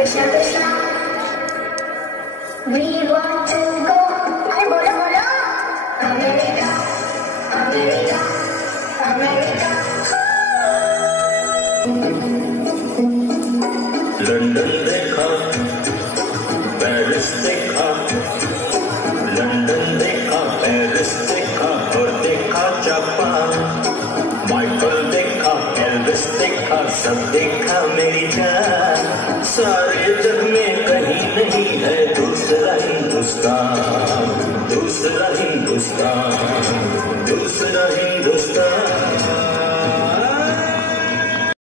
Krishna Krishna, we want to go. Ay, bola bola. America, America, America. London देखा, Paris देखा, London देखा, Paris देखा और देखा जापान। माइकल देखा, एल्विस देखा, सब देखा मेरी जान। सारे जग में कहीं नहीं है दूसरा हिंदुस्तान, दूसरा हिंदुस्तान।